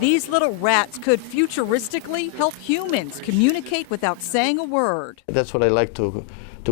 These little rats could futuristically help humans communicate without saying a word. That's what I like to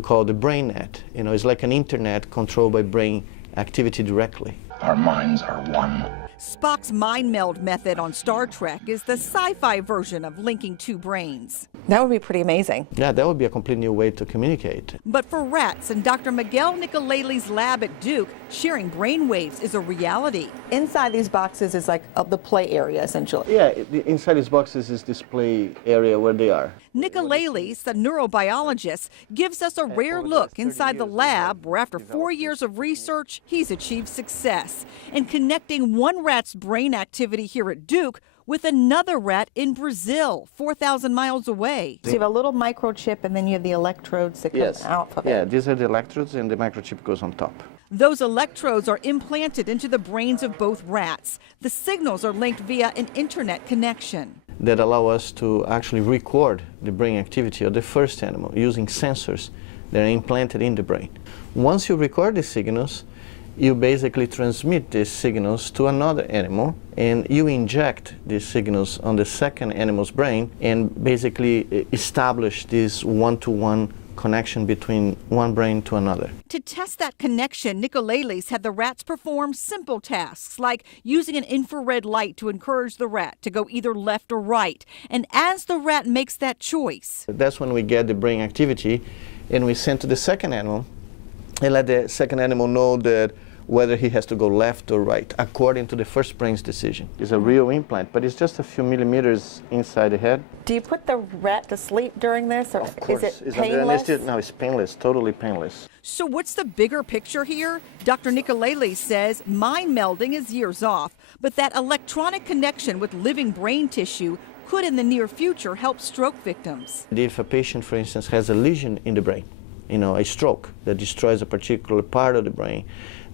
call the brain net. You know, it's like an internet controlled by brain activity directly. Our minds are one. Spock's mind meld method on Star Trek is the sci-fi version of linking two brains. That would be pretty amazing. Yeah, that would be a complete new way to communicate. But for rats in Dr. Miguel Nicolelis' lab at Duke, sharing brain waves is a reality. Inside these boxes is like the play area, essentially. Yeah, inside these boxes is display area where they are. Nicolelis, the neurobiologist, gives us a rare look inside the lab where after 4 years of research, he's achieved success in connecting one rat's brain activity here at Duke with another rat in Brazil, 4,000 miles away. So you have a little microchip and then you have the electrodes that come out of it. Yeah, these are the electrodes and the microchip goes on top. Those electrodes are implanted into the brains of both rats. The signals are linked via an internet connection. That allow us to actually record the brain activity of the first animal using sensors that are implanted in the brain. Once you record the signals, you basically transmit these signals to another animal and you inject these signals on the second animal's brain and basically establish this one-to-one connection between one brain to another. To test that connection, Nicolelis had the rats perform simple tasks like using an infrared light to encourage the rat to go either left or right. And as the rat makes that choice, that's when we get the brain activity and we send to the second animal and let the second animal know that whether he has to go left or right, according to the first brain's decision. It's a real implant, but it's just a few millimeters inside the head. Do you put the rat to sleep during this, or Of course. is it It's under painless? anesthesia. No, it's painless, totally painless. so what's the bigger picture here? Dr. Nicolelis says mind melding is years off, but that electronic connection with living brain tissue could in the near future help stroke victims. If a patient, for instance, has a lesion in the brain, you know, a stroke that destroys a particular part of the brain,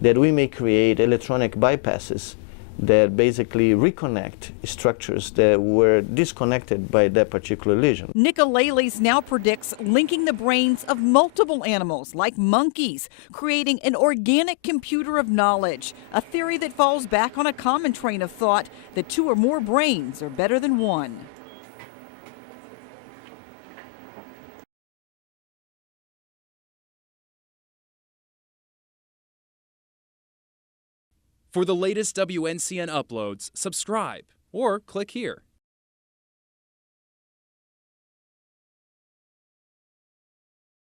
that we may create electronic bypasses that basically reconnect structures that were disconnected by that particular lesion. Nicolelis now predicts linking the brains of multiple animals, like monkeys, creating an organic computer of knowledge, a theory that falls back on a common train of thought that two or more brains are better than one. For the latest WNCN uploads, subscribe or click here.